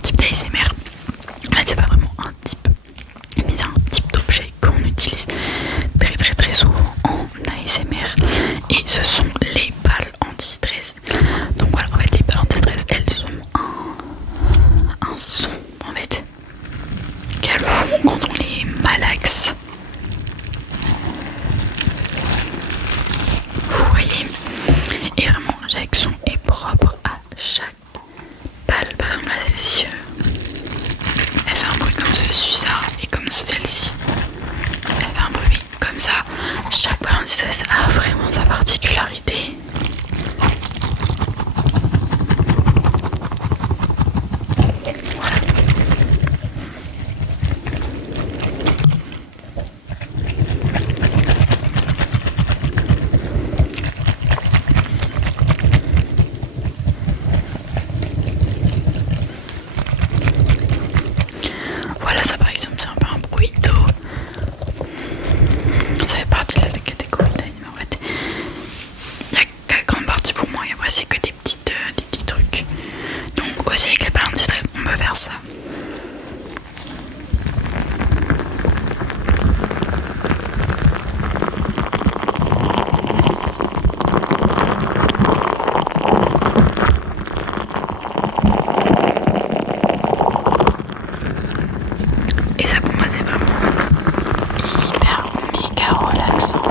type d'ASMR. En fait, c'est pas vraiment un type, mais c'est un type d'objet qu'on utilise très souvent en ASMR. Et ce sont les balles anti-stress. Donc voilà, en fait, les balles anti-stress, elles ont un son en fait qu'elles font quand on les malaxe. Vous voyez, et vraiment chaque son est propre à chaque balle. Par exemple là, celle-ci elle fait un bruit comme ceci, ça, et comme celle-ci elle fait un bruit comme ça. Chaque balle anti-stress a vraiment sa particularité. Voilà. Voilà, ça par exemple c'est un peu un bruit d'eau. Ça fait partie de la catégorie d'anime en fait. Il y a 4 grandes parties pour moi et après c'est que des petits trucs. Donc aussi avec les balles anti-stress on peut faire ça. Et ça pour moi c'est vraiment hyper méga relaxant.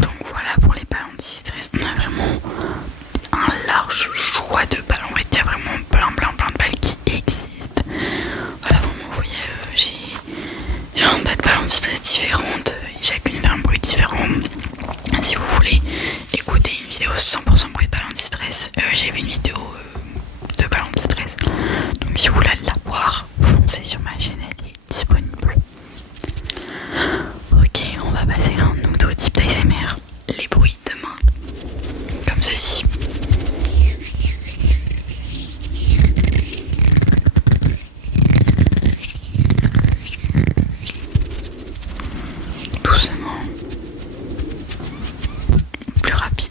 Donc voilà pour les balles anti-stress, on a vraiment un large choix de balles. En fait, il y a vraiment plein de balles qui existent. Voilà, vraiment, vous voyez, j'ai un tas de balles anti-stress différentes et chacune fait un bruit différent. Si vous voulez écouter une vidéo 100% bruit de balles anti-stress, j'ai fait une vidéo de balles anti-stress. Donc si vous voulez la voir, foncez sur ma chaîne, elle est disponible. Ok, on va passer à un autre type d'ASMR, les bruits de main, comme ceci. Doucement, plus rapide.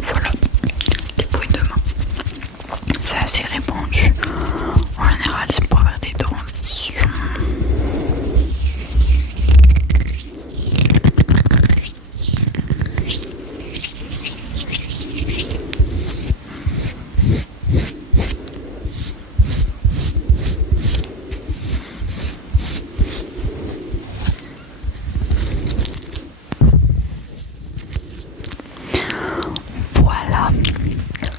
Voilà, les bruits de main. C'est assez répandu. En général, c'est pour avoir des transitions. Voilà.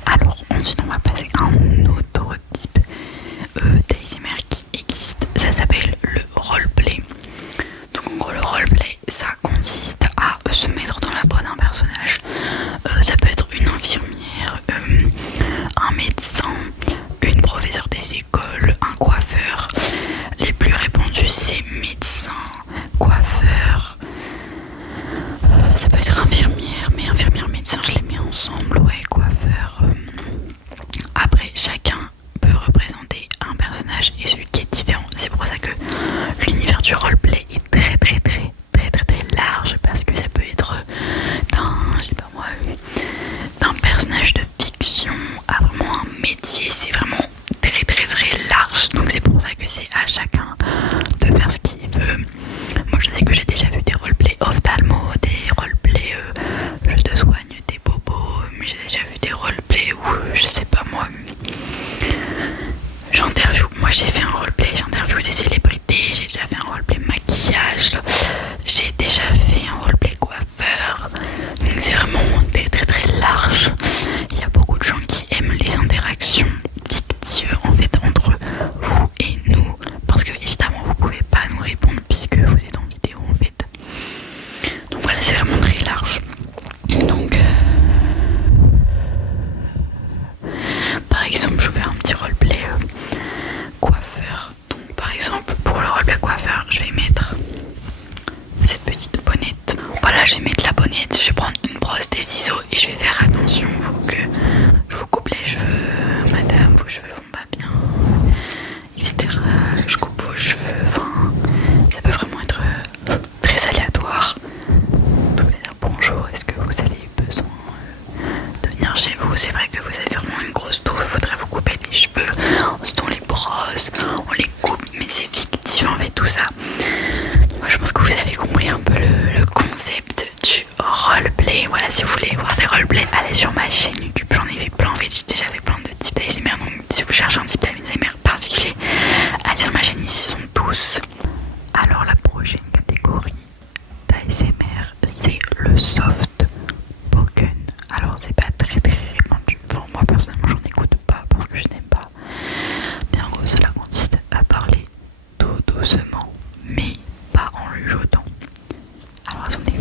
Alors ensuite on va passer à un autre type d'ASMR qui existe. Ça s'appelle le roleplay. Donc en gros le roleplay ça consiste à se mettre dans la peau d'un personnage. Ça peut être une infirmière, un médecin, une professeure des écoles, un coiffeur. Les plus répandus c'est médecin, coiffeur. Ça peut être infirmière, mais infirmière médecin je les mets ensemble, ouais, coiffeur. Après chacun peut représenter un personnage et celui qui est différent. C'est pour ça que l'univers du roleplay aller sur ma chaîne YouTube, j'en ai fait plein en fait, j'ai déjà fait plein de types d'ASMR, donc si vous cherchez un type d'ASMR particulier, allez sur ma chaîne, ici sont tous. Alors la prochaine catégorie d'ASMR, c'est le soft spoken. Alors c'est pas très répandu, enfin moi personnellement j'en écoute pas parce que je n'aime pas. Mais en gros cela consiste à parler tout doucement mais pas en chuchotant. Alors attendez,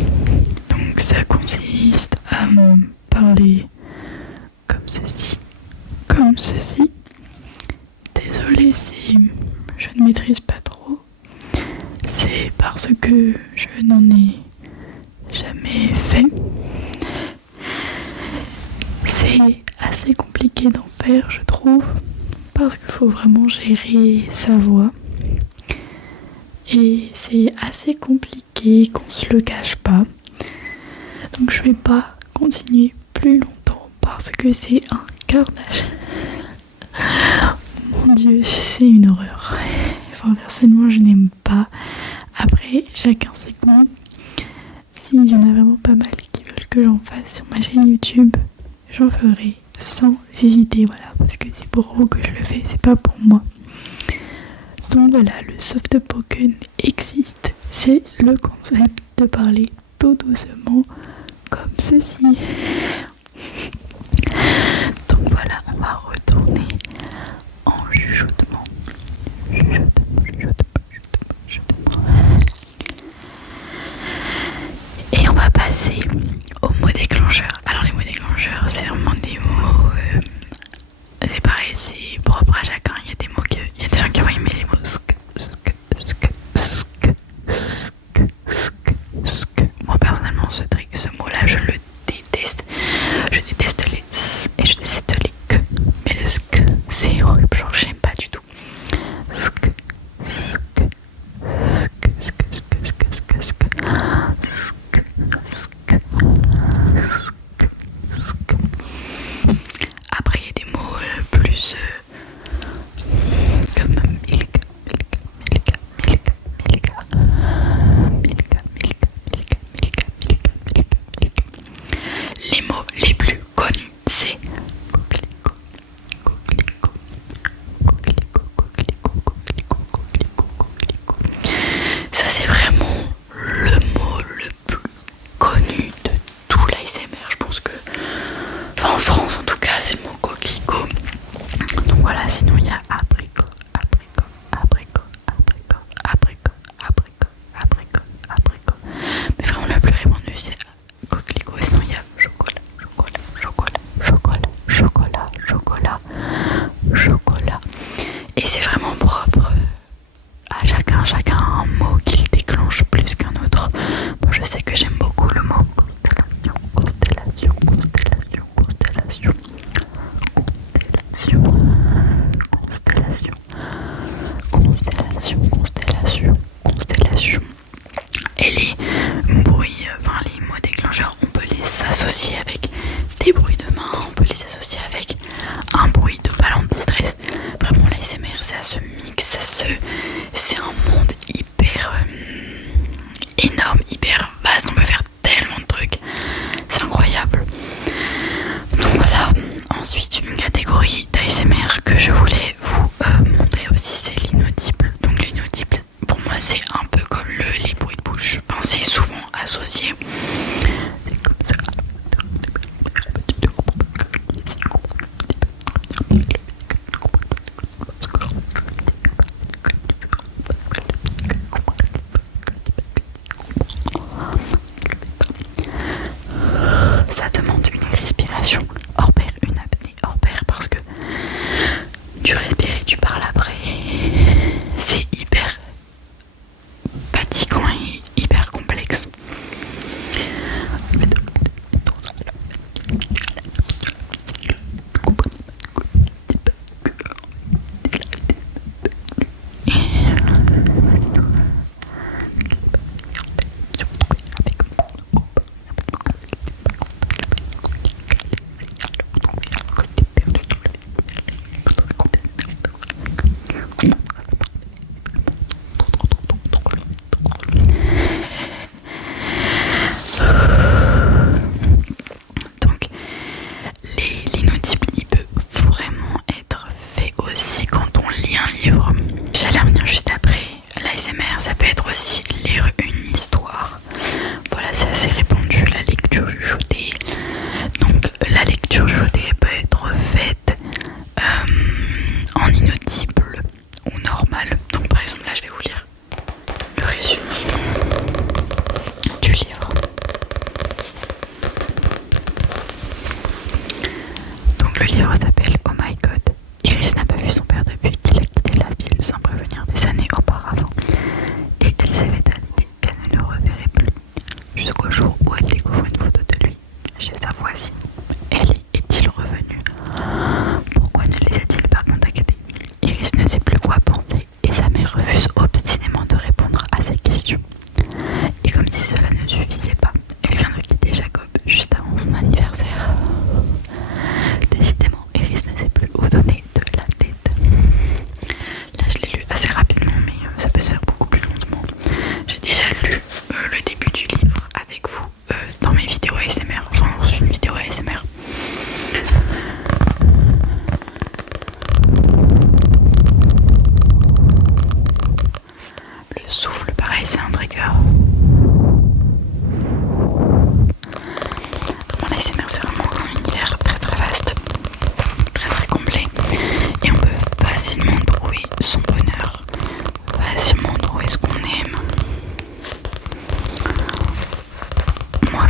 donc ça consiste à parler comme ceci, comme ceci. Désolée si je ne maîtrise pas trop, c'est parce que je n'en ai jamais fait. C'est assez compliqué d'en faire, je trouve, parce qu'il faut vraiment gérer sa voix. Et c'est assez compliqué, qu'on se le cache pas. Donc je vais pas continuer plus longtemps parce que c'est un carnage. Mon Dieu, c'est une horreur. Enfin, personnellement, je n'aime pas. Après, chacun ses goûts. S'il y en a vraiment pas mal qui veulent que j'en fasse sur ma chaîne YouTube, j'en ferai sans hésiter, voilà, parce que c'est pour vous que je le fais, c'est pas pour moi. Donc voilà, le soft spoken existe. C'est le concept de parler tout doucement comme ceci. Donc voilà, on va retourner en chuchotement. Et on va passer aux mots déclencheurs. Alors les mots déclencheurs, c'est vraiment des mots... c'est pareil, c'est propre à chacun. Il y a des mots que... Il y a des gens qui vont aimer les mots Moi personnellement, ce mot-là, je le déteste. Je déteste les s et je déteste les que. Mais le sk, c'est horrible, genre j'aime pas du tout. Sk. Après, il y a des mots plus comme milk. Les mots les plus connus, c'est ça, c'est vraiment le mot le plus connu de tout l'ASMR. Je pense que, enfin en France en tout cas, c'est le mot coquelicot. Donc voilà, sinon il y a abricot. Mais vraiment le plus répandu c'est coquelicot. Et sinon il y a chocolat. Et c'est vraiment propre à chacun a un mot qui le déclenche plus qu'un autre. Moi je sais que j'aime beaucoup le mot constellation. Et les bruits, enfin les mots déclencheurs, on peut les associer avec des bruits de main, on peut les associer avec un bruit de ballon de stress. Vraiment l'ASMR, ça se mixe, c'est un monde hyper énorme, hyper vaste, on peut faire tellement de trucs, c'est incroyable. Donc voilà, ensuite une catégorie d'ASMR que je voulais vous montrer aussi, c'est l'inaudible. Donc l'inaudible, pour moi c'est un peu comme les bruits de bouche, enfin c'est souvent associé. C'est comme ça. Ça demande une respiration hors pair, une apnée hors pair, parce que tu respires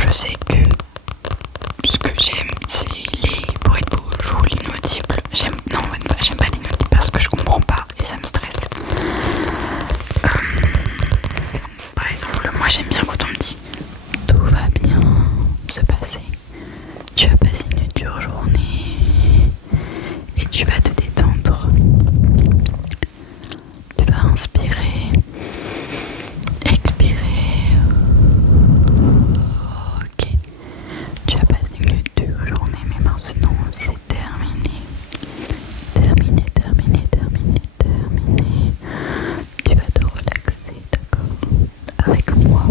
je sais que ce que j'aime, c'est les bruits de bouche ou l'inaudible. Non, en fait, j'aime pas l'inaudible parce que je comprends pas et ça me stresse. Par exemple, moi j'aime bien quand on me dit tout va bien se passer. Tu vas passer une dure journée et tu vas te détendre. Tu vas inspirer, expirer. Ok. Tu as passé une dure journée, mais maintenant c'est terminé. Terminé, terminé, terminé, terminé. Tu vas te relaxer, d'accord? Avec moi.